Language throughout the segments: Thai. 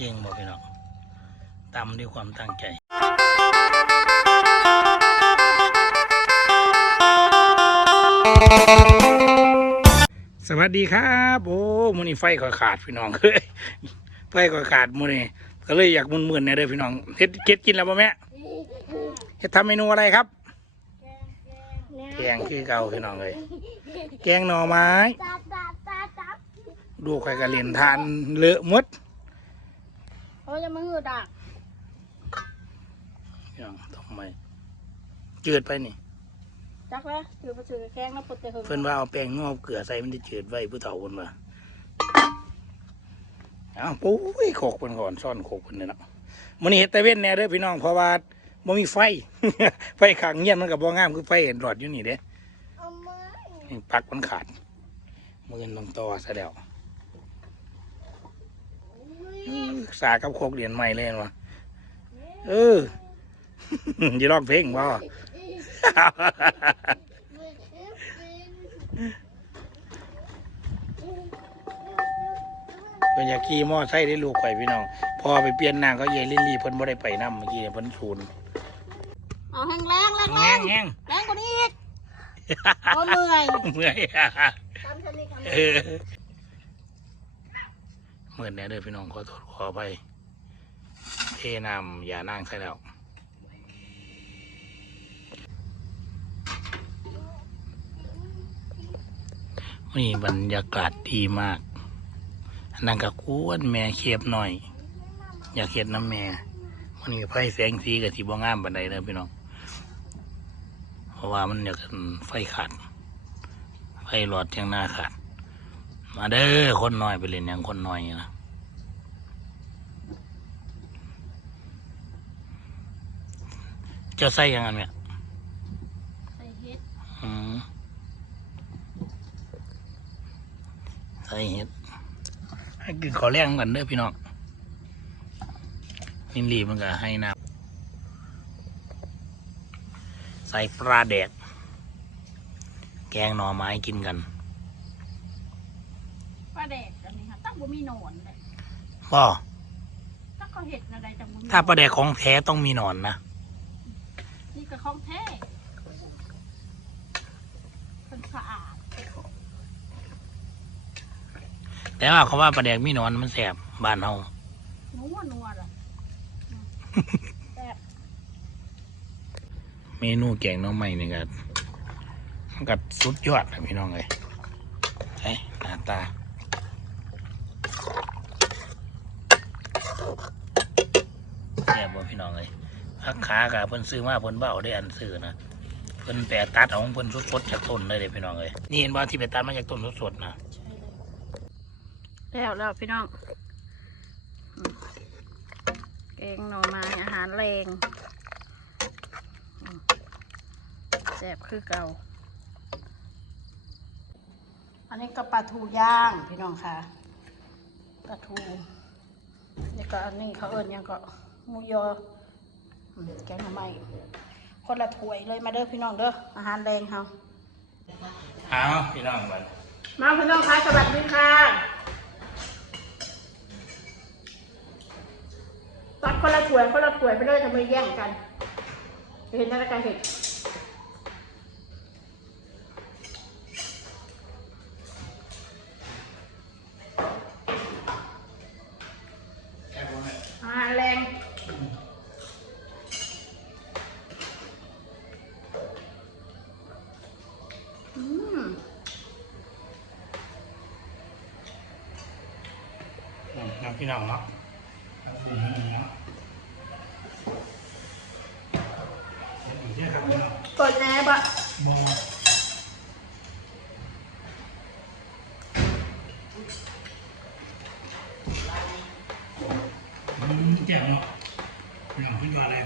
เก่งบอกพี่น้องตำด้วยความตั้งใจสวัสดีครับ โอ้มือนี้ไฟก็ขาดพี่น้องเฮ้ยไฟก็ขาดมือนี้ก็เลยอยากมึนๆเนี่ยเด้อพี่น้องเฮ็ดเก็ดกินแล้วป่ะแม่เฮ็ดทำเมนูอะไรครับ แกงคือเก่าพี่น้องเลยแกงหน่อไม้จับจับจับจับดูใครกระเรียนทานเลอะหมด เขาจะมาหือดักพี่น้องทำไมจืดไปนี่จักแล้วถือไปถือแข้งแล้วปดแต่หึงเพิ่นว่าเอาแป้งงอบเกลือใส่มันจะจืดไว้ผู้เฒ่าคนมาอ้าวปุ้ยโขกเพิ่นก่อนซ่อนโขกเพิ่นเนี่ยเนาะมื้อนี้เฮ็ดแต่เว้นแหน่เด้อพี่น้องเพราะว่าบ่มีไฟ ไฟข้างเงียนมันก็บ่งามคือไฟหลอดอยู่นี่เด้เอามือนี่ปลั๊กมันขาดมือต้องต่อซะแล้วอื้อ สากับโคกเหรียญใหม่เลยเห็นวะเอออย่าร้องเพลงบ่เป็นอยากขี่มอไซค์ได้ลูกไข่พี่น้อง พอไปเปลี่ยนนางเขาเยลิลลี่เพิ่นบ่ได้ไปนำเมื่อกี้เนี่ยเพิ่นศูนย์เอาแห้งแรงแรงแรแห้งงแห้งแรงกว่านี้อีกโอ้เหนื่อยเมื่อยทำชนิดทำเออ เมื่อยแน่เด้อพี่น้องขอโทษขออภัยเทนำอย่านางใส่แล้วนี่บรรยากาศดีมาก นั่งกับกวนแม่เคียบหน่อย อยากเห็ดน้ำแม่มันมีไฟแสงสีกับที่บ่งามบันไดเลยพี่น้อง เพราะว่ามันอยากไฟขาด ไฟหลอดเทียงหน้าขาด มาเด้อคนน้อยไปเล่นอย่างคนน้อยนะ เจะใส่หยังไงเนี่ยใส่เฮ็ดอืมใส่เห็ดให้กินขอแรงกันเด้อพี่น้องนินรีมันก็ให้น้ำใส่ปลาแดด แกงหน่อไม้กินกันปลาแดกอันนี้ค่ะตั้งบ่มีหนอนเลยบ่ถ้าเขาเห็ดอะไรจังบ่มีถ้าปลาแดกของแท้ต้องมีหนอนนะ นี่ก็ของแท้เป็นสะอาดแต่ว่าเขาว่าปลาแดกมีหนอนมันแสบบ้านเฮานัวนัวล่ะแบบเมนูแกงหน้องใหม่นี่ก็มันก็สุดยอดนะพี่น้องเลยไอ้หน้าตา แซ่บบ่พี่น้องเลย พักขากะเพิ่นซื้อมาเพิ่นเบ้าได้อันซื้อนะเพิ่นแปรตัดเอาของเพิ่นสดๆจากต้นเลยเด้พี่น้องเลยนี่เห็นบ่ที่ไปตัดมาจากต้นสดๆนะแล้วแล้วพี่น้องอืมแกงหน่อไม้อาหารแรงอืมแซ่บคือเก่า อันนี้ก็ปลาทูย่างพี่น้องค่ะปลาทูนี่ก็อันนี้เขาเอิญยังก็หมูยออืม แกงหน่อไม้คนละถ้วยเลยมาเด้อพี่น้องเด้ออาหารแรงเขาเอาพี่น้องมันมาพี่น้องคะสวัสดีค่ะตัดคนละถ้วยคนละถ้วยไปเลยทำไมแย่งกันเห็นอะไรกันเห็น พี่น้องเนาะเอาสิเนาะเดี๋ยวครับพี่น้องเปิดแอร์ปะ บ่อืมแจ่วเนาะพี่น้องขึ้นยอดเลย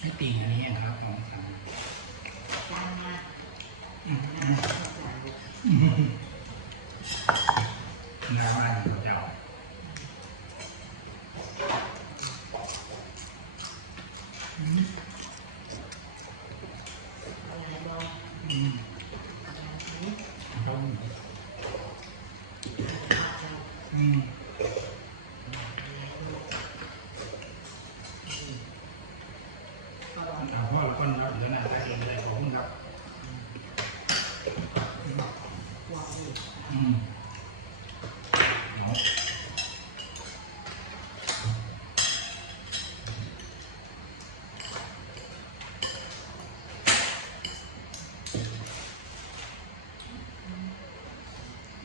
ให้ตีอย่างนี้ครับสองสามอืมอืมอืมน้ำอะไรของเจ้าอืมอืม ถามพ่อแล้วก็นับเหลือหน้าได้เลยไม่ได้ขอบคุณครับอืมเอา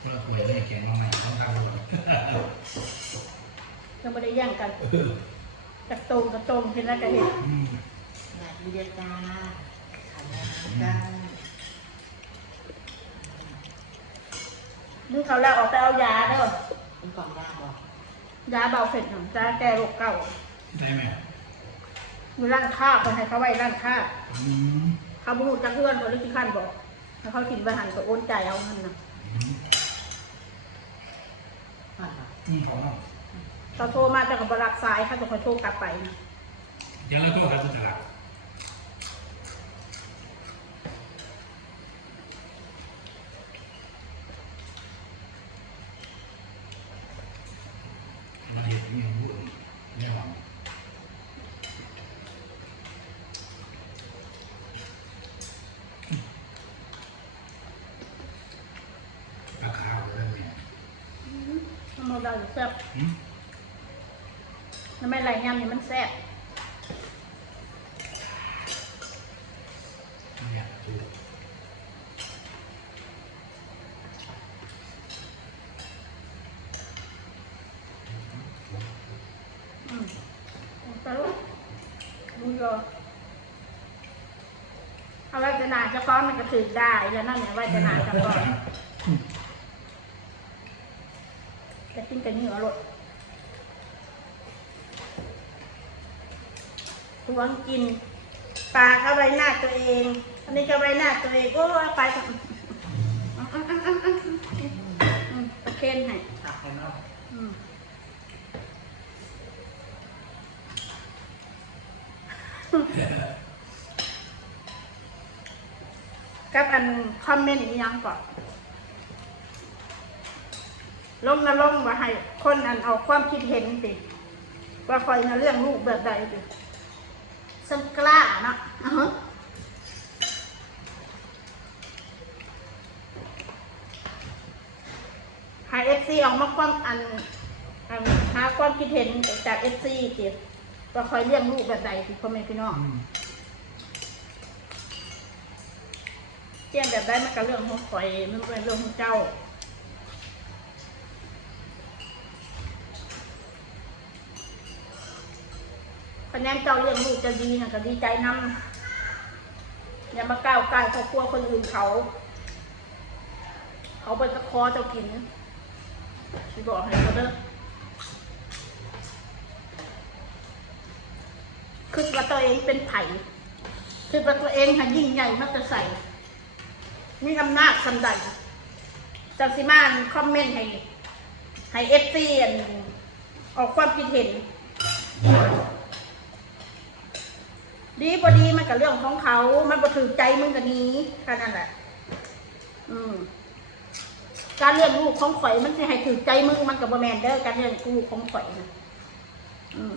เมื่อคุยเนี่ยเขียนมาใหม่ต้องทำก่อน ยัง ไม่ได้แย่งกันกระตรงกระตรงเห็นแล้วก็เห็นอืมอยากดีจ้าขายจ้านึกเขาแล้วออกไปเอายาเด้อเป็นก่องยาบอกยาเบาเผ็ดหนังจ้าแก้โรคเก่าได้ไหมมีร้านค้าคนให้เขาไว้ร้านค้าอืมเขาบุกจักเพื่อนคนรือที่ขั้นบอกถ้าเขากินไปหันก็โอนใจเอาเงินนะอืมผ่ของเรา เขาโทรมาจากกับบรักสายเขาจะคอยโทรกลับไปนะเดี๋ยวเราโทรหาคุณตลาดมันเห็นอย่างพูดไม่หวังราคาเรื่องนี้น้ำมันเราแซ่บอืม น้ำไม่ไรย่ำนี่มันแซ่บเนี่ยถูกอืมตลกดูยอเอาไว้จะนานจะฟ้องมันก็ถือได้แล้วนั่นเนี่ยไว้จะนานจะฟ้องจะกินกันเหนียวรส ทวงกินปลาเข้าไปหน้าตัวเอง อันนี้ก็ไปหน้าตัวเองโอ้ยไปกับตะเคนให้ตักไปเนาะอืมกับอันคอมเมนต์อีหยังก่อนลงนะลงว่าให้คนอันเอาความคิดเห็นติว่าคอยในเรื่องลูกแบบใดติ ซึ่งกล้าเนาะอือฮึให้เอฟซีออกมาความอันอันหาความคิดเห็นจากเอฟซีติว่าคอยเลี้ยงลูกแบบใดติพ่อแม่พี่น้องอืมเที่ยงแบบได้มันก็เรื่องของข่อยมันเป็นเรื่องของเจ้า คะแนนเจ้าเรื่องลูกจะดีนะก็ดีใจนำอย่ามาก้าวไก่ายครอบครัวคนอื่นเขา เขาไปตะคอเจ้ากินฉันบอกให้เขาเด้อคือว่าตัวเองเป็นไผ่คือว่าตัวเองหันยิ่งใหญ่มักจะใส่ มีอำนาจสันใดจังสิมานคอมเมนต์ให้ ให้เอฟซีออกความคิดเห็น ดีบดีมันกับเรื่องของเขา มันบ่ถือใจมึงกันนี้แค่นั้นแหละ อืม การเลี้ยงลูกของข่อยมันจะให้ถือใจมึงมันกับบ่แมนเด้อการเลี้ยงลูกของข่อยนะอืม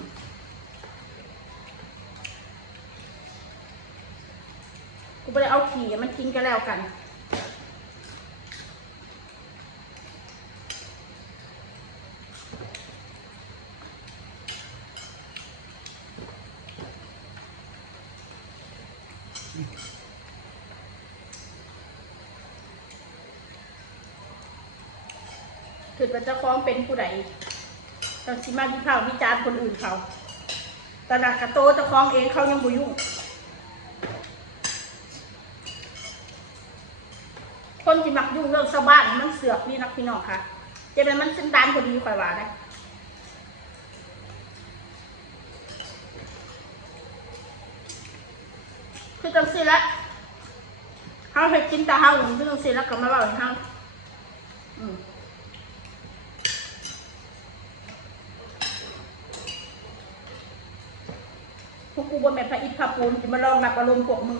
กูไปเอาขี่มันทิ้งกันแล้วกัน ถือว่าเจะ คล้องเป็นผู้ใดต้องสิมาวิพากษ์วิจารณ์คนอื่นเขาตหนักระโตเจะคล้าของเองเขายังบุยุ่งคนที่มักยุ่งเรื่องชาวบ้านมันเสือกนี่นักพี่น้องค่ะจะเป็นมันสันดานพอดีข่อยว่านะคือจังสิละเขาให้กินแต่เฮาคือจังสิละก็มาเล่าให้เฮาอืม กูบ่แม่พระอิฐพระปูนจะมาลองรับอารมณ์พวกมึง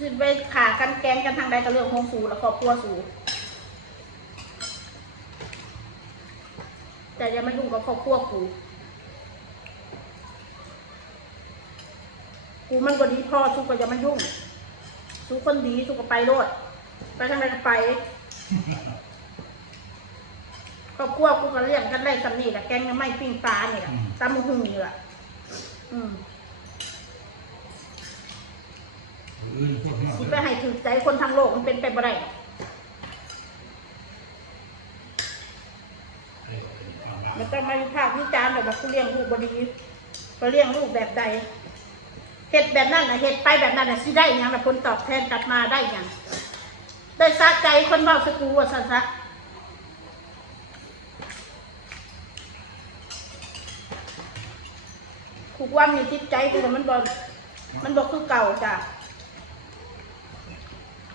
สิไปขากันแกงกันทางใดก็เรื่องของสูและครอบครัวสูแต่อย่ามายุ่งกับครอบครัวกูกูมันก็ดีพ่อสู้ก็อย่ามายุ่งสู้คนดีสูก็ไปโลดไปทางไหนก็ไป ครอบครัวกูก็เลี้ยงกันได้สำนี่แหละแกงน้ำไม่ปิ้งปลาเนี่ยแหละตำมะฮุ่งนี่แหละอืมสิไปให้ถือใจคนทั้งโลกมันเป็นไปบ่ได้หรอกมันก็มาวิพากษ์วิจารณ์แบบว่ากูเลี้ยงลูกบดีก็เลี้ยงลูกแบบใดเหตุแบบนั้นนะเหตุไปแบบนั้นนะสิได้หยังละผลตอบแทนกลับมาได้หยังได้สะใจคนเบาสกูว่าสันซะทุก วันนี้จิตใจกูน่ะมันบ่มันบ่คือเก่าจ้ะ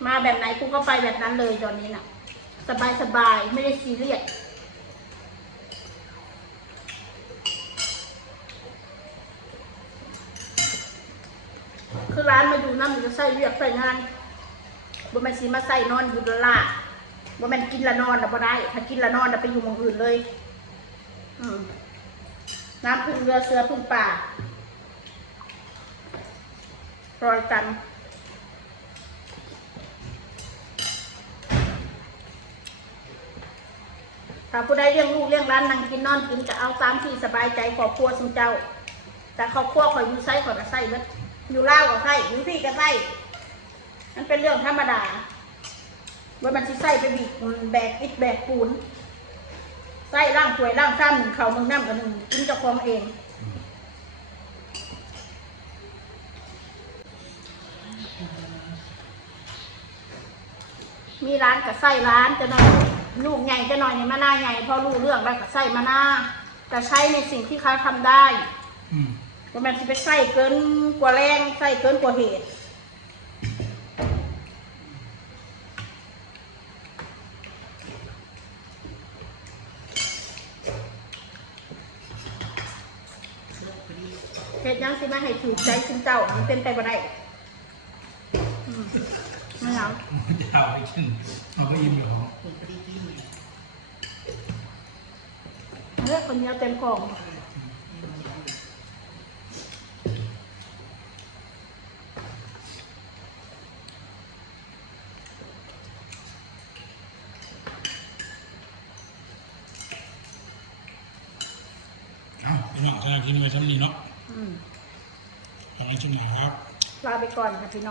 มาแบบไหนกูก็ไปแบบนั้นเลยตอนนี้น่ะ สบายสบายๆไม่ได้ซีเรียสคือร้านมาอยู่น้ำมันจะใส่เรียกใส่งานบ่แม่นสิมาใส่นอนอยู่ดลลาร์บ่แม่นกินละนอนน่ะบ่ได้ ถ้ากินละนอนน่ะไปอยู่มองอื่นเลย อืม น้ำพึ่งเรือเสือพึ่งป่ารอยกันถ้าผู้ใดเลี้ยงลูกเลี้ยงร้านนั่งกินนอนกินจะเอาตามที่สบายใจครอบครัวสมเจ้า แต่ครอบครัวขอยอยู่ไส้ขอยก็ไส้เบิดอยู่ล่าวก็ไส้อยู่ที่ก็ไส้มันเป็นเรื่องธรรมดาว่ามันสิไส้ไปบีบแบกอิฐแบกปูน ไส้ร่างถวยร่างซ้ำหนึ่งเขามึงน้ำกับหนึ่งกินเจ้าของเองมีร้านกับไส้ร้านจะหน่อยลูกใหญ่จะหน่อยในมะนาวใหญ่พอรู้เรื่องแล้วกับไส้มะนาวแต่ใช้ในสิ่งที่เขาทำได้อืมว่ามันจะไปใส่เกินกว่าแรงใส่เกินกว่าเหตุ มาให้ถูกใจคุณเจ้ามันเป็นไปบ่ได้อืมไม่เอาเอาไปกินเอาไปอิ่มเหรอคุณปรีที่เลือกคนเดียวเต็มกล่อง เอาพี่น้องจะกินไปทำนี่เนาะ อืม เอาไปชิมหนาครับ ลาไป ก่อนค่ะพี่น้อง